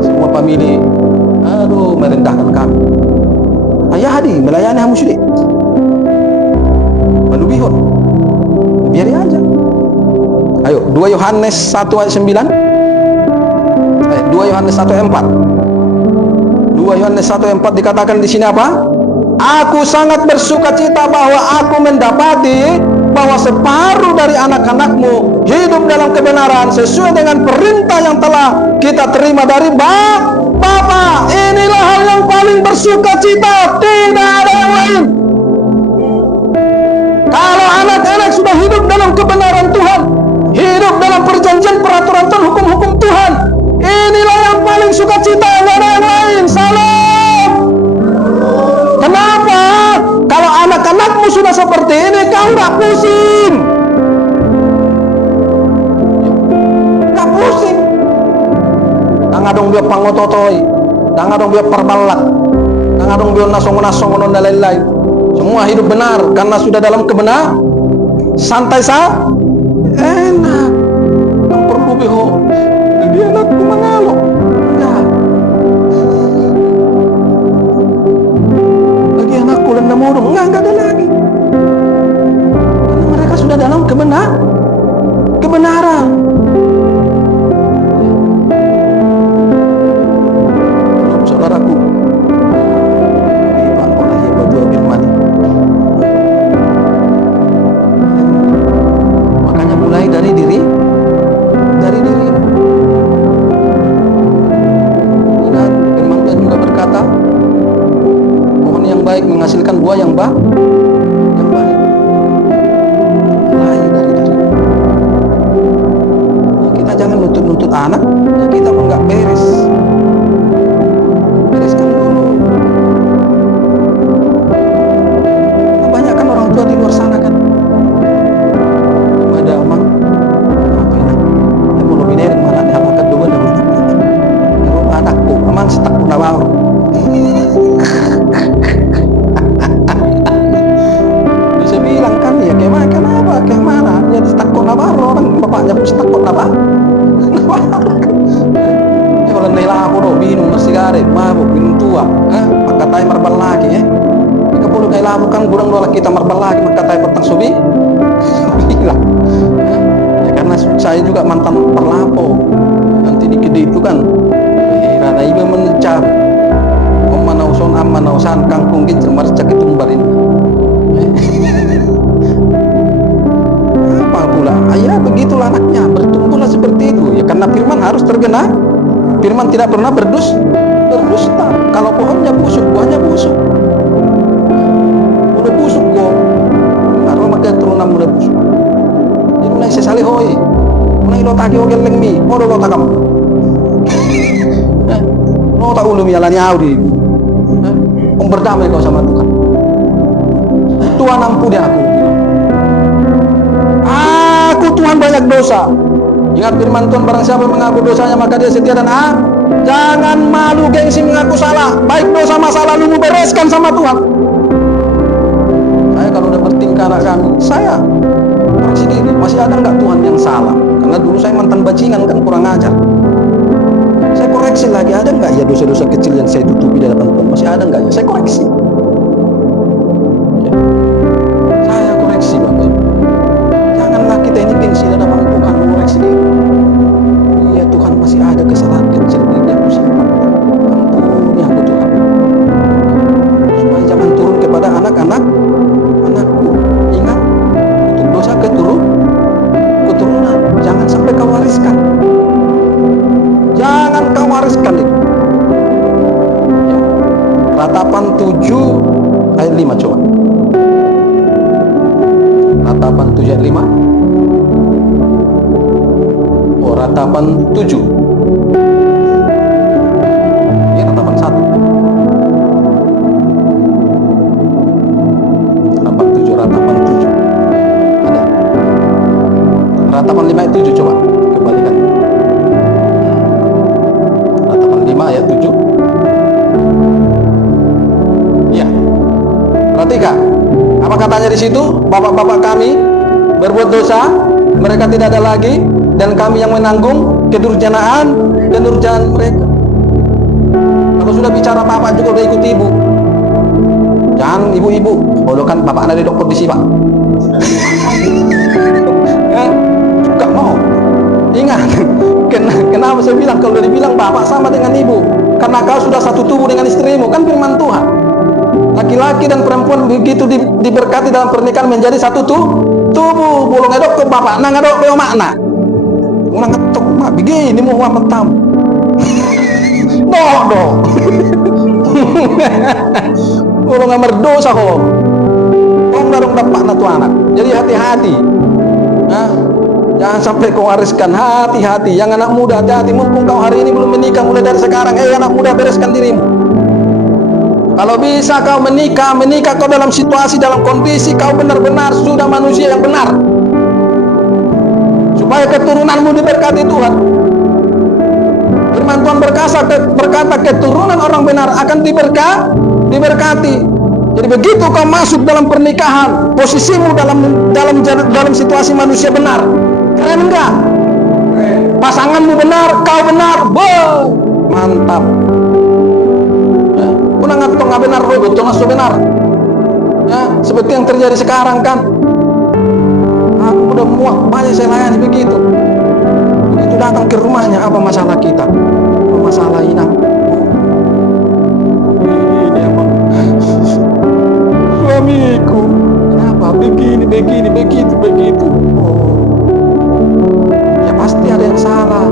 Semua famili, aduh merendahkan kami. Ayah hadi melayani kamu sudah. Bihon, biari aja. Ayo, 2 Yohanes 1 ayat 9. 2 Yohanes 1 ayat 4. 2 Yohanes 1 ayat 4 dikatakan di sini apa? Aku sangat bersuka cita bahwa aku mendapati bahwa separuh dari anak-anakmu hidup dalam kebenaran sesuai dengan perintah yang telah kita terima dari Bapa. Inilah hal yang paling bersuka cita, tidak ada yang lain. Kalau anak-anak sudah hidup dalam kebenaran Tuhan, hidup dalam perjanjian peraturan Tuhan, hukum-hukum Tuhan, inilah yang paling sukacita, tidak ada yang lain. Salam. Kenapa? Kalau anak-anakmu sudah seperti ini, kau nggak pusing. Nggak pusing. Nggak dong dia pangototoi, nggak dong dia perbalak, nggak dong dia nasong-nasong dan lain-lain. Semua hidup benar karena sudah dalam kebenaran. Santai sah, enak. Yang perlu beho, jadi anakku mengalok. Enggak. Lagi anakku dan namurung, enggak ada lagi. Karena mereka sudah dalam kebenaran. Saudaraku, dari diri. Ingat, firman Tuhan juga berkata, pohon yang baik menghasilkan buah yang baik. Mulai dari diri. Ya, kita jangan nuntut anak, ya kita pun nggak beres. Bereskan dulu. Nah, banyak kan orang tua di luar sana kan. Setak pun mau. Bisa bilang kan ya kenapa ya setak pun nabar orang bapaknya pun setak pun nabar. Ya kalau nela aku minum sigaret mabuk minum tua, maka tay marbal lagi ya. Jika perlu kayak labu kan kurang dola kita marbal lagi maka tay petang subi. Bilang. Ya karena saya juga mantan perlapo. Nanti di Kede itu kan karena ibu mencar amma nausan kangkung gicel marcak itu mbarin. Apa pula? Ayah begitulah anaknya, bertumbuhlah seperti itu. Ya karena firman harus tergenap. Firman tidak pernah berdusta. Kalau pohonnya busuk, buahnya busuk. Udah busuk kok. Kalau makai turunan udah busuk. Jadi mulai sesali hoi. Mulai lo taki ogel lengmi, mau lo takam. Lo tak ulum yalani audi. Berdamai kau sama Tuhan. Tuhan ampuni aku. Aku Tuhan banyak dosa. Ingat firman Tuhan, barang siapa mengaku dosanya maka dia setia dan jangan malu gengsi mengaku salah. Baik dosa masa lalu bereskan sama Tuhan. Saya kalau udah bertingkah anak kami, saya koreksi diri, masih ada nggak Tuhan yang salah? Karena dulu saya mantan bajingan kan, kurang ajar. Saya koreksi lagi, ada nggak ya dosa-dosa kecil yang saya tutupi di hadapan Tuhan? Masih ada nggak ya? Saya koreksi. Ya. Saya koreksi Bapak Ibu. Janganlah kita ini gengsi di hadapan Tuhan mengoreksi diri. Iya Tuhan, masih ada kesalahan kecil yang aku simpan. Ampuni aku Tuhan. Supaya jangan turun kepada anak-anakku. Ingat, untuk dosa keturunan, jangan sampai kau wariskan. Jangan kau wariskan itu. Ya. Ratapan 7 ayat 5 coba. Ratapan 7 ayat 5. Oh, ratapan 7. Ini ratapan 1. Ratapan 7, ratapan 7. Ada. Ratapan 5 ayat 7 coba. Kembalikan. Ratapan 5 ayat 7. Iya. Perhatikan. Apa katanya di situ? Bapak-bapak kami berbuat dosa, mereka tidak ada lagi, dan kami yang menanggung kedurjanaan dan durjaan mereka. Kalau sudah bicara bapak juga udah ikut ibu. Jangan ibu-ibu. Kalau kan bapak ada di dokter di sini Pak. Juga mau. Ingat. Kenapa saya bilang kalau dibilang bapak sama dengan ibu? Karena kau sudah satu tubuh dengan istrimu, kan firman Tuhan. Laki-laki dan perempuan begitu diberkati dalam pernikahan menjadi satu tubuh. Bolong edok ke bapak, nang edok ke makna. Ulang ngetok mak, begini mau amat tam. Doh. Bolong ngamar dosa kok. Kau darong dapat na tuh anak. Jadi hati-hati. Nah, jangan sampai kau wariskan. Hati-hati. Yang anak muda hati-hati. Mumpung kau hari ini belum menikah, mulai dari sekarang. Anak muda bereskan dirimu. Kalau bisa kau menikah kau dalam situasi, dalam kondisi kau benar-benar sudah manusia yang benar. Supaya keturunanmu diberkati Tuhan. Firman Tuhan berkata keturunan orang benar akan diberkati. Jadi begitu kau masuk dalam pernikahan, posisimu dalam situasi manusia benar. Keren enggak? Pasanganmu benar, kau benar. Mantap. Kuna ngatong nggak benar, betul nggak benar. Ya, seperti yang terjadi sekarang kan. Aku udah muak, banyak saya layani begitu. Begitu datang ke rumahnya, apa masalah kita? Apa masalah ini? Ini emang suamiku. Kenapa begini, begitu. Oh. Ya pasti ada yang salah.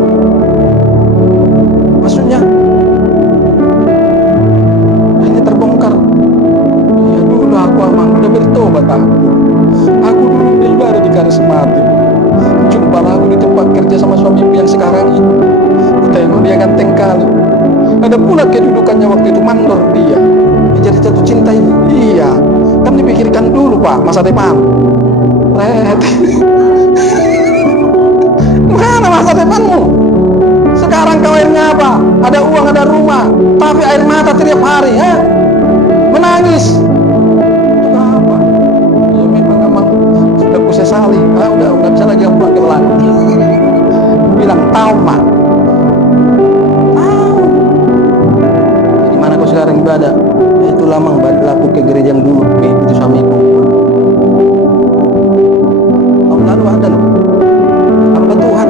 Maksudnya bertobat aku dulu ibadah di karismatik, jumpa aku di tempat kerja sama suamiku yang sekarang ini. Aku tengok dia ganteng kali, ada pula kedudukannya waktu itu mandor dia jadi jatuh cinta itu. Iya kan, dipikirkan dulu Pak masa depan. Mana masa depanmu? Sekarang kau airnya apa? Ada uang, ada rumah, tapi air mata tiap hari menangis. Sesali, udah bisa lagi aku pakai lagi. Bilang tahu Pak, tahu. Di mana kau sekarang ibadah? Itu lama baliklah aku ke gereja yang dulu, itu suamiku. Tahun lalu ada loh, hamba Tuhan.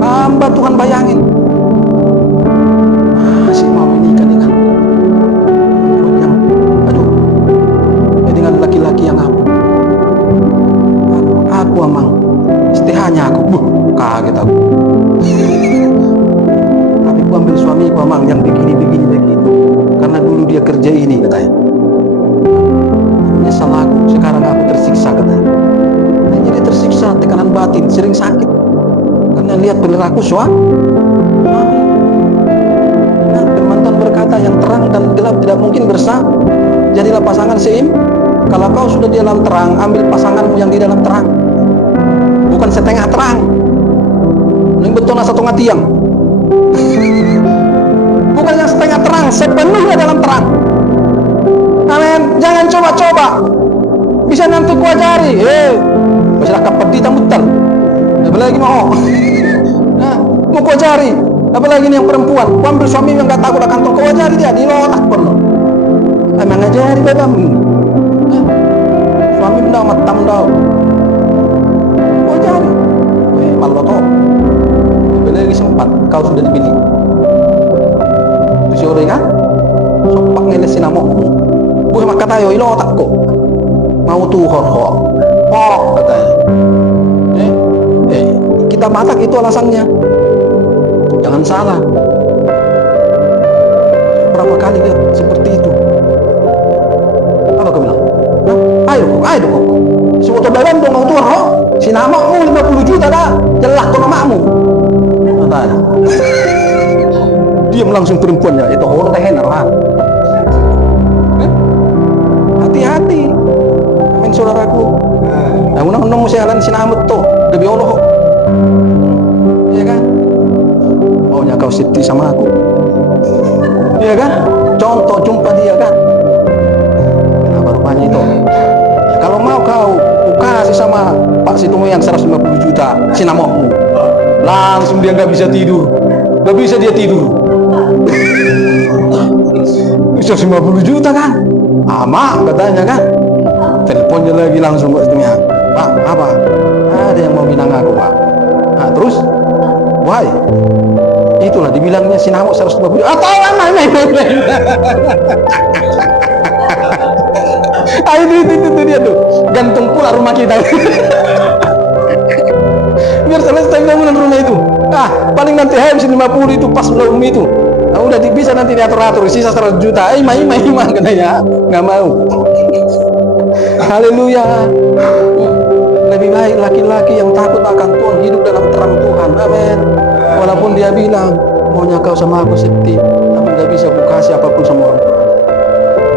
Hamba Tuhan bayangin, masih kaget aku. Tapi ku ambil suami ku amang yang begini begitu. Karena dulu dia kerja ini katanya. Menyesal aku, sekarang aku tersiksa katanya. Nah, jadi tersiksa, tekanan batin, sering sakit. Karena lihat perilaku suami. Nah, firman Tuhan berkata yang terang dan gelap tidak mungkin bersama. Jadilah pasangan kalau kau sudah di dalam terang, ambil pasanganmu yang di dalam terang, bukan setengah terang. Yang betul setengah tiang. Bukan yang setengah terang, sepenuhnya dalam terang. Amin. Jangan coba-coba. Bisa nanti ku ajari. Masyarakat pedita mutal. Apalagi mau. Nah, mau ku ajari. Apalagi ini yang perempuan. Ku ambil suami yang gak takut akan kau ajari dia di lotak penuh. Emang ajari babamu. Suami benda matam dah. Ku ajari. Malah toh. Apalagi sempat kau sudah dipilih. Tu sore kan? Sopak ngelesin amokmu. Bukan mak kata yo ilo tak kok. Mau tuh hor-hor. Pok katanya. Kita batak itu alasannya. Jangan salah. Berapa kali dia seperti itu? Apa kau bilang? Ayo kok. Si foto dalam dong kau tuh hor. Si namamu 50 juta dah. Jelah kau namamu. Katanya. Diam langsung perempuannya. Itu hor teh lah. Hati-hati, amin saudaraku. Nah, unang saya alan sinamut tuh, demi Allah, iya kan? Maunya kau siti sama aku, iya kan? Contoh jumpa dia kan? Kenapa rupanya itu? Ya, kalau mau kau kasih sama Pak Situmo yang 150 juta sinamokmu, langsung dia nggak bisa tidur, nggak bisa dia tidur. 150 juta kan? Mak katanya kan, teleponnya lagi langsung buat istrinya. Pak, apa? Ada yang mau bilang aku, Pak. Nah, terus, why? Itulah dibilangnya sinamok 150. Tahu main. Itu dia tuh, gantung pula rumah kita. Biar selesai bangunan rumah itu. Paling nanti habis 50 itu pas belum itu. Nah, udah bisa nanti diatur-atur sisa 100 juta. Mah katanya nggak mau. Haleluya. Lebih baik laki-laki yang takut akan Tuhan hidup dalam terang Tuhan. Amin. Walaupun dia bilang maunya kau sama aku Septi, tapi nggak bisa aku kasih apapun sama orang tua.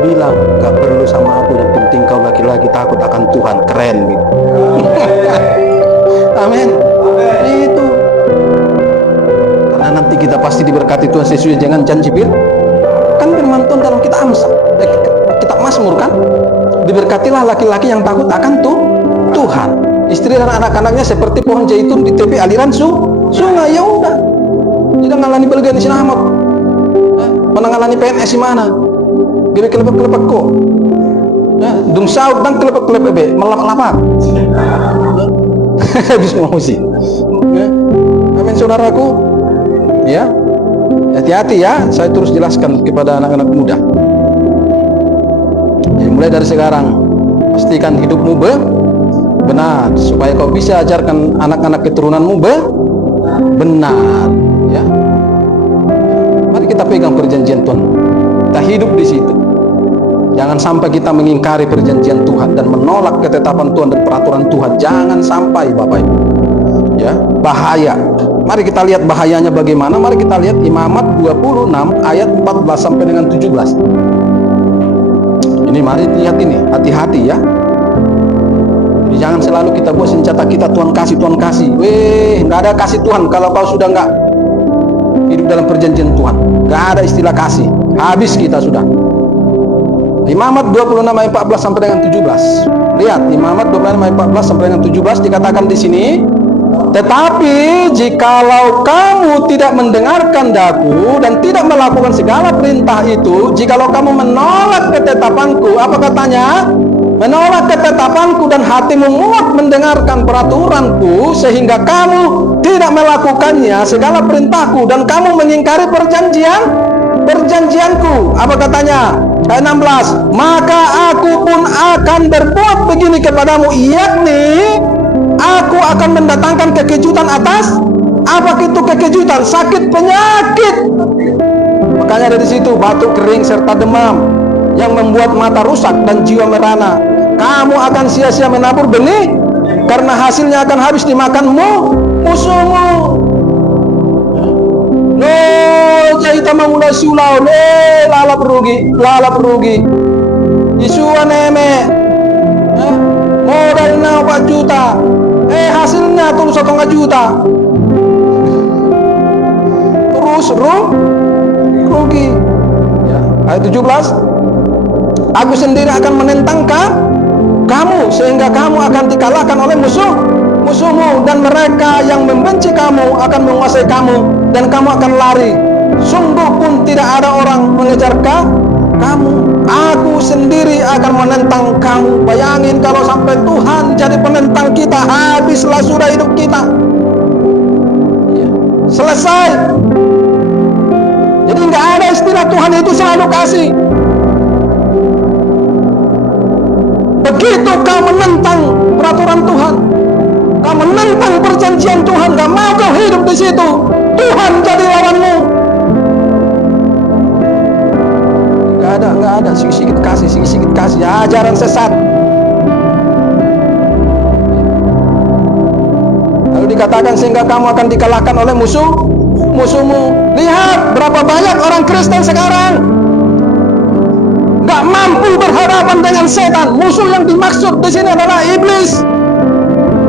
Bilang nggak perlu sama aku, yang penting kau laki-laki takut akan Tuhan. Keren gitu. Amin. Itu. Karena nanti kita pasti diberkati Tuhan sesuai dengan janji kan firman Tuhan dalam kitab Mazmur kan, diberkatilah laki-laki yang takut akan Tuhan, istri dan anak-anaknya seperti pohon zaitun di tepi aliran sungai. Ya udah, tidak ngalani belga di sini amat, menangalani PNS di mana, gede kelepek kok, dung saut dan kelepek melap-lapak, habis emosi. Amin saudaraku. Ya, hati-hati ya. Saya terus jelaskan kepada anak-anak muda. Jadi mulai dari sekarang pastikan hidupmu benar, supaya kau bisa ajarkan anak-anak keturunanmu benar. Ya, mari kita pegang perjanjian Tuhan. Kita hidup di situ. Jangan sampai kita mengingkari perjanjian Tuhan dan menolak ketetapan Tuhan dan peraturan Tuhan. Jangan sampai, Bapak Ibu. Ya, bahaya. Mari kita lihat bahayanya bagaimana. Mari kita lihat Imamat 26 ayat 14 sampai dengan 17. Ini mari lihat ini, hati-hati ya. Jadi jangan selalu kita buat senjata kita Tuhan kasih. Nggak ada kasih Tuhan kalau kau sudah nggak hidup dalam perjanjian Tuhan. Nggak ada istilah kasih. Habis kita sudah. Imamat 26 ayat 14 sampai dengan 17. Lihat Imamat 26 ayat 14 sampai dengan 17 dikatakan di sini. Tetapi jikalau kamu tidak mendengarkan daku dan tidak melakukan segala perintah itu, jikalau kamu menolak ketetapanku, apa katanya? Menolak ketetapanku dan hatimu muak mendengarkan peraturanku, sehingga kamu tidak melakukannya segala perintahku dan kamu mengingkari perjanjianku. Apa katanya? Ayat 16. Maka aku pun akan berbuat begini kepadamu, yakni aku akan mendatangkan kekejutan atas apa itu kekejutan? Sakit penyakit. Makanya dari situ batuk kering serta demam yang membuat mata rusak dan jiwa merana. Kamu akan sia-sia menabur benih karena hasilnya akan habis dimakanmu musuhmu. Lo jahita mangula sulau le lalap rugi isua neme modalnya 4 juta hasilnya tuh 1,5 juta terus rugi ya. Ayat 17, aku sendiri akan menentang kamu sehingga kamu akan dikalahkan oleh musuhmu, dan mereka yang membenci kamu akan menguasai kamu dan kamu akan lari. Sungguh pun tidak ada orang mengejar kamu. Aku sendiri akan menentang kamu. Bayangin kalau sampai Tuhan jadi penentang kita, habislah sudah hidup kita. Ya, selesai. Jadi nggak ada istilah Tuhan itu selalu kasih. Begitu kau menentang peraturan Tuhan, kau menentang perjanjian Tuhan, gak mau kau hidup di situ, Tuhan jadi lawanmu. Gak ada sikit kasih, ajaran sesat. Lalu dikatakan sehingga kamu akan dikalahkan oleh musuhmu. Lihat berapa banyak orang Kristen sekarang gak mampu berhadapan dengan setan. Musuh yang dimaksud di sini adalah iblis,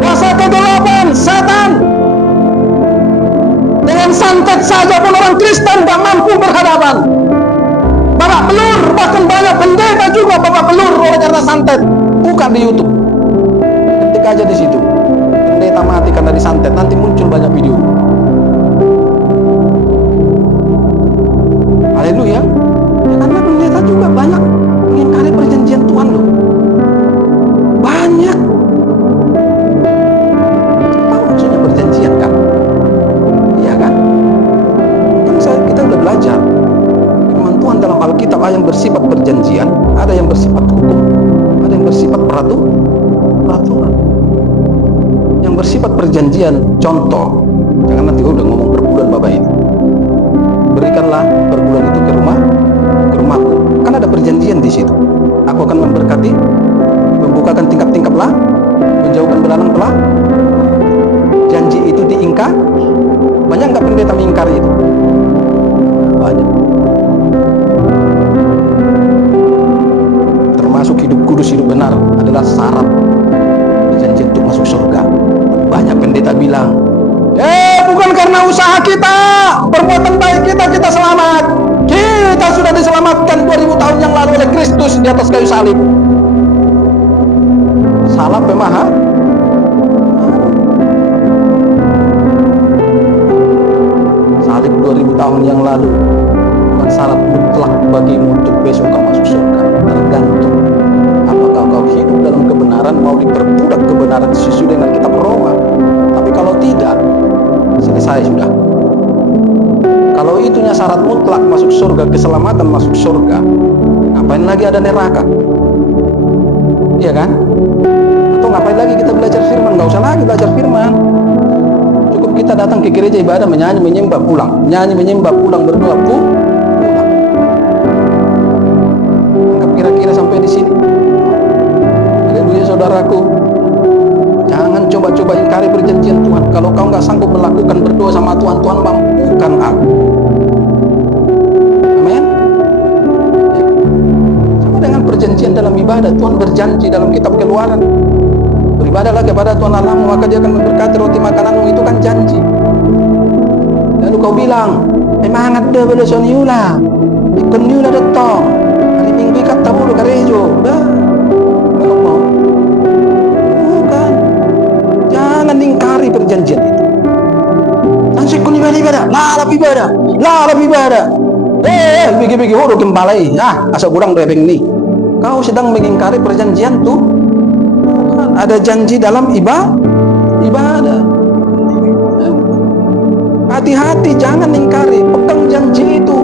kuasa kegelapan, setan. Dengan santet saja pun orang Kristen gak mampu berhadapan. Babak belur, bahkan banyak pendeta juga babak belur oleh karena santet. Buka di YouTube, ketik aja di situ pendeta mati karena disantet, nanti muncul banyak video. Haleluya. Ya, karena pendeta juga banyak mengingkari perjanjian Tuhan loh. Banyak. Tahu maksudnya perjanjian kan? Iya kan? Kan kita udah belajar firman Tuhan dalam Alkitab, ada yang bersifat perjanjian, ada yang bersifat hukum, ada yang bersifat peraturan. Yang bersifat perjanjian, contoh, jangan nanti udah ngomong per bulan Bapak ini. Berikanlah per bulan itu ke rumahku. Kan ada perjanjian di situ. Aku akan memberkati, membukakan tingkap-tingkap lah, menjauhkan belalang pelah. Janji itu diingkar. Banyak nggak pendeta mengingkari itu? Banyak. Termasuk hidup kudus, hidup benar adalah syarat perjanjian untuk masuk surga. Banyak pendeta bilang, bukan karena usaha kita, perbuatan baik kita selamat. Kita sudah diselamatkan 2000 tahun yang lalu oleh Kristus di atas kayu salib. Salah pemahaman. Salib 2000 tahun yang lalu bukan syarat mutlak bagimu untuk besok kau masuk surga. Tergantung apakah kau hidup dalam kebenaran, mau diperbudak kebenaran sesuai dengan kitab Roma. Tapi kalau tidak, selesai sudah. Kalau itunya syarat mutlak masuk surga, keselamatan masuk surga, ngapain lagi ada neraka? Iya kan? Atau ngapain lagi kita belajar firman? Nggak usah lagi belajar firman. Cukup kita datang ke gereja ibadah, menyanyi, menyembah, pulang. Nyanyi, menyembah, pulang, berdoa, pulang. Anggap kira-kira sampai di sini. Haleluya saudaraku. Jangan coba-coba ingkari perjanjian Tuhan. Kalau kau nggak sanggup melakukan berdoa sama Tuhan, Tuhan mampukan aku. Amin. Sama dengan perjanjian dalam ibadah. Tuhan berjanji dalam kitab Keluaran, beribadahlah kepada Tuhan Allahmu, maka Dia akan memberkati roti makananmu. Itu kan janji. Lalu kau bilang, memang ada pada soniula, ikon niula datang, hari minggu ikat tabu lu karejo. Jangan ingkari perjanjian itu. Dan sekun ibadah, lalap ibadah. Bagi-bagi huru kembalai. Asa kurang debeng nih. Kau sedang mengingkari perjanjian tuh. Ada janji dalam ibadah. Hati-hati, jangan ingkari, pegang janji itu.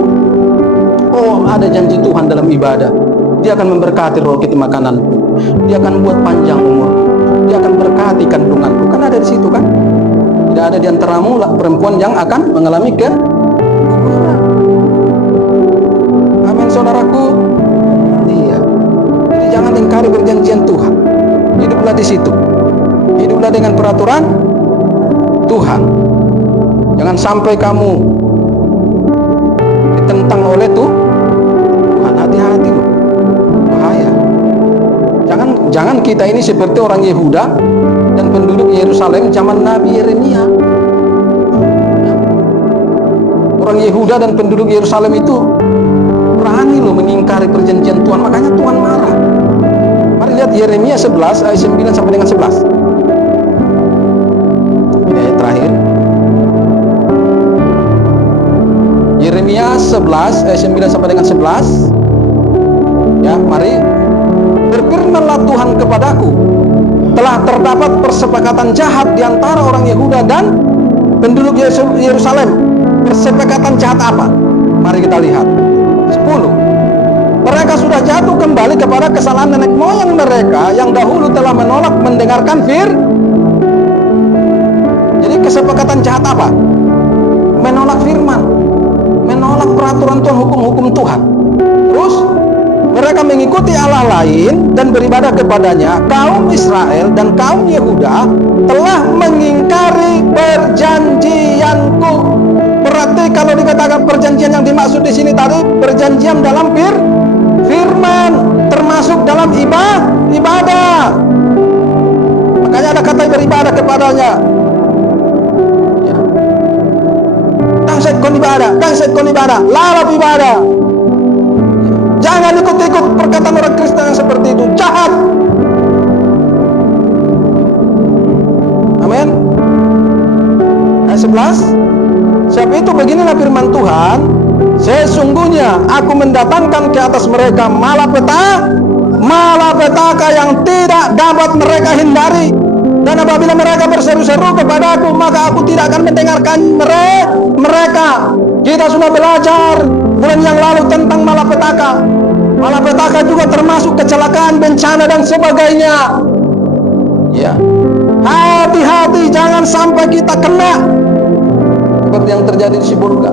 Oh, ada janji Tuhan dalam ibadah. Dia akan memberkati roti makananku. Dia akan buat panjang umur. Dia akan berkati kandunganku. Kan ada di situ kan. Tidak ada di antaramu perempuan yang akan mengalami keguguran. Amin, saudaraku. Iya. Jadi jangan ingkari perjanjian Tuhan. Hiduplah di situ. Hiduplah dengan peraturan Tuhan. Jangan sampai kamu ditentang oleh Tuhan. Hati-hati loh. Bahaya. Jangan kita ini seperti orang Yehuda dan penduduk Yerusalem zaman Nabi Yeremia. Orang Yehuda dan penduduk Yerusalem itu berani loh mengingkari perjanjian Tuhan, makanya Tuhan marah. Mari lihat Yeremia 11 ayat 9 sampai dengan 11. Ini ayat terakhir. Yeremia 11 ayat 9 sampai dengan 11. Ya, mari. Berfirmanlah Tuhan kepadaku, telah terdapat persepakatan jahat di antara orang Yehuda dan penduduk Yerusalem. Persepakatan jahat apa? Mari kita lihat. 10. Mereka sudah jatuh kembali kepada kesalahan nenek moyang mereka yang dahulu telah menolak mendengarkan Jadi kesepakatan jahat apa? Menolak firman, menolak peraturan Tuhan, hukum-hukum Tuhan. Terus mereka mengikuti Allah lain dan beribadah kepadanya. Kaum Israel dan kaum Yehuda telah mengingkari perjanjianku. Berarti kalau dikatakan perjanjian yang dimaksud di sini tadi, perjanjian dalam firman, termasuk dalam ibadah. Makanya ada kata beribadah kepadanya. Ya. Tangset kon ibadah, lalap ibadah. Jangan ikut-ikut perkataan orang Kristen yang seperti itu, jahat. Amin. Ayat 11. Sebab itu beginilah firman Tuhan, sesungguhnya aku mendatangkan ke atas mereka malapetaka yang tidak dapat mereka hindari. Dan apabila mereka berseru-seru kepadaku, maka aku tidak akan mendengarkan mereka. Kita sudah belajar bulan yang lalu tentang malapetaka. Malapetaka juga termasuk kecelakaan, bencana dan sebagainya. Ya, hati-hati jangan sampai kita kena seperti yang terjadi di Sibolga.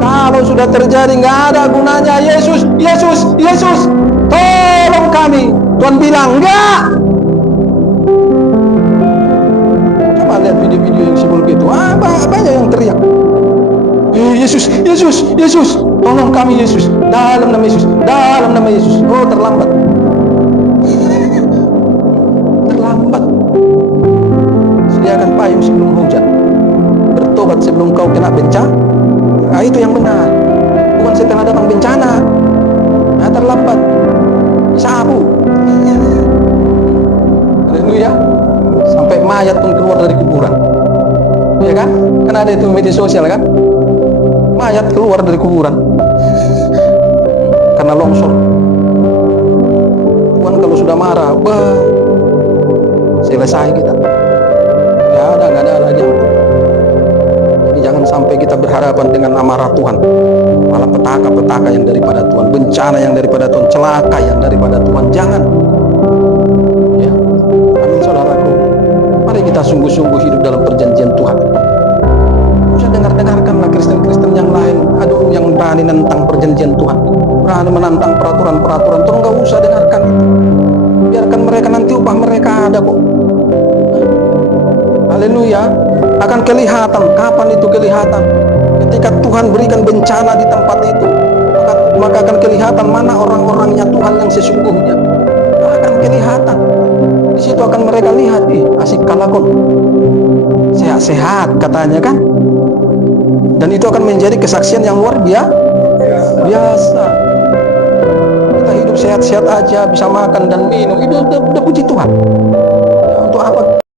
Kalau sudah terjadi nggak ada gunanya. Yesus, tolong kami. Tuhan bilang enggak. Coba lihat video-video yang Sibolga itu. Banyak yang teriak. Yesus, tolong kami Yesus. Dalam nama Yesus. Oh, terlambat. Sediakan payung sebelum hujan. Bertobat sebelum kau kena bencana. Nah, itu yang benar. Bukan setelah datang bencana. Nah, terlambat. Sabu. Haleluya. Sampai mayat pun keluar dari kuburan. Ya kan? Kan ada itu media sosial kan? Mayat keluar dari kuburan karena longsor. Tuhan kalau sudah marah, selesai kita. Nggak ada lagi. Jadi jangan sampai kita berhadapan dengan amarah Tuhan, malah petaka yang daripada Tuhan, bencana yang daripada Tuhan, celaka yang daripada Tuhan. Jangan. Ya, amin saudaraku. Mari kita sungguh-sungguh hidup dalam perjanjian Tuhan. Usah dengarkanlah Kristen-Kristen yang lain, aduh, yang berani menentang perjanjian Tuhan, berani menantang peraturan-peraturan Tuhan. Nggak usah dengarkan itu. Biarkan mereka, nanti upah mereka ada kok. Haleluya. Akan kelihatan. Kapan itu kelihatan? Ketika Tuhan berikan bencana di tempat itu, maka akan kelihatan mana orang-orangnya Tuhan yang sesungguhnya. Akan kelihatan. Di situ akan mereka lihat, asik kalakon, sehat-sehat katanya kan. Dan itu akan menjadi kesaksian yang luar biasa. Kita hidup sehat-sehat aja, bisa makan dan minum, itu udah puji Tuhan.